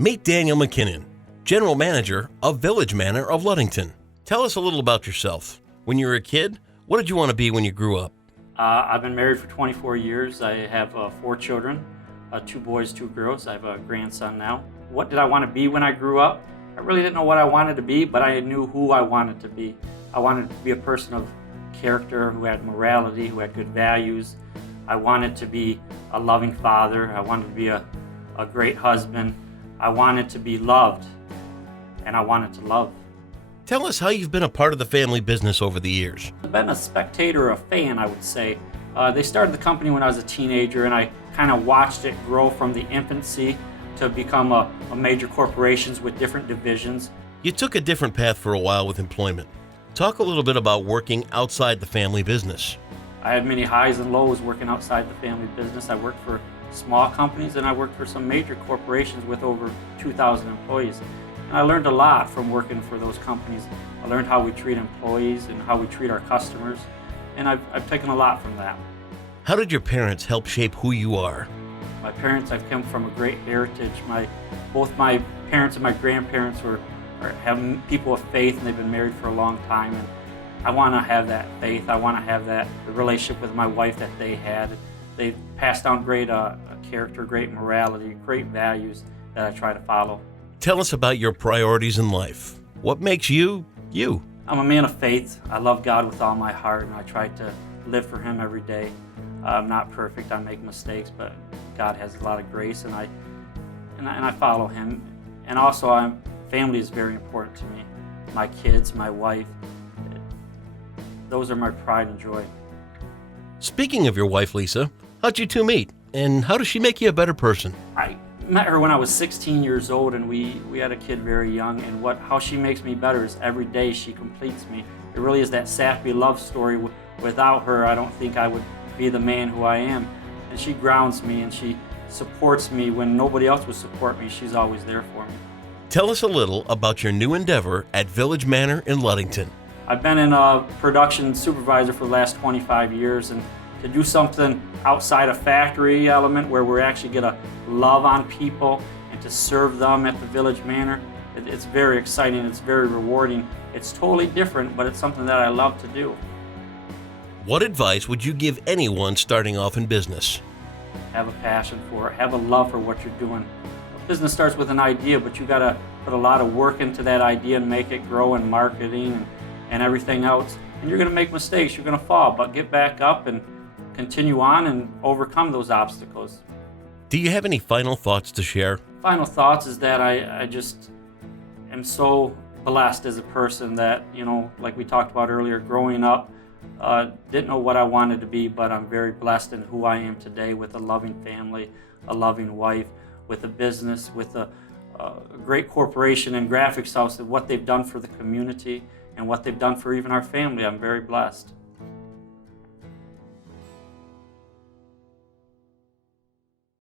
Meet Daniel McKinnon, General Manager of Village Manor of Ludington. Tell us a little about yourself. When you were a kid, what did you want to be when you grew up? I've been married for 24 years. I have 4 children, 2 boys, 2 girls. I have a grandson now. What did I want to be when I grew up? I really didn't know what I wanted to be, but I knew who I wanted to be. I wanted to be a person of character, who had morality, who had good values. I wanted to be a loving father. I wanted to be a great husband. I wanted to be loved, and I wanted to love. Tell us how you've been a part of the family business over the years. I've been a spectator, a fan, I would say. They started the company when I was a teenager, and I kind of watched it grow from the infancy to become a major corporations with different divisions. You took a different path for a while with employment. Talk a little bit about working outside the family business. I had many highs and lows working outside the family business. I worked for small companies, and I worked for some major corporations with over 2,000 employees. And I learned a lot from working for those companies. I learned how we treat employees and how we treat our customers, and I've taken a lot from that. How did your parents help shape who you are? My parents, I've come from a great heritage. Both my parents and my grandparents have people of faith, and they've been married for a long time. And I want to have that faith. I want to have the relationship with my wife that they had. They've passed down great character, great morality, great values that I try to follow. Tell us about your priorities in life. What makes you, you? I'm a man of faith. I love God with all my heart, and I try to live for Him every day. I'm not perfect. I make mistakes, but God has a lot of grace, and I follow Him. And also, family is very important to me. My kids, my wife, those are my pride and joy. Speaking of your wife, Lisa, how'd you two meet? And how does she make you a better person? I met her when I was 16 years old, and we had a kid very young. And how she makes me better is every day she completes me. It really is that sappy love story. Without her, I don't think I would be the man who I am. And she grounds me, and she supports me when nobody else would support me. She's always there for me. Tell us a little about your new endeavor at Village Manor in Ludington. I've been in a production supervisor for the last 25 years, and to do something outside a factory element where we actually get a love on people and to serve them at the Village Manor, it's very exciting, it's very rewarding. It's totally different, but it's something that I love to do. What advice would you give anyone starting off in business? Have a passion for it, have a love for what you're doing. A business starts with an idea, but you gotta put a lot of work into that idea and make it grow in marketing and everything else. And you're gonna make mistakes, you're gonna fall, but get back up and continue on and overcome those obstacles. Do you have any final thoughts to share? Final thoughts is that I just am so blessed as a person that, like we talked about earlier, growing up, didn't know what I wanted to be, but I'm very blessed in who I am today with a loving family, a loving wife, with a business, with a great corporation and graphics house, and what they've done for the community and what they've done for even our family. I'm very blessed.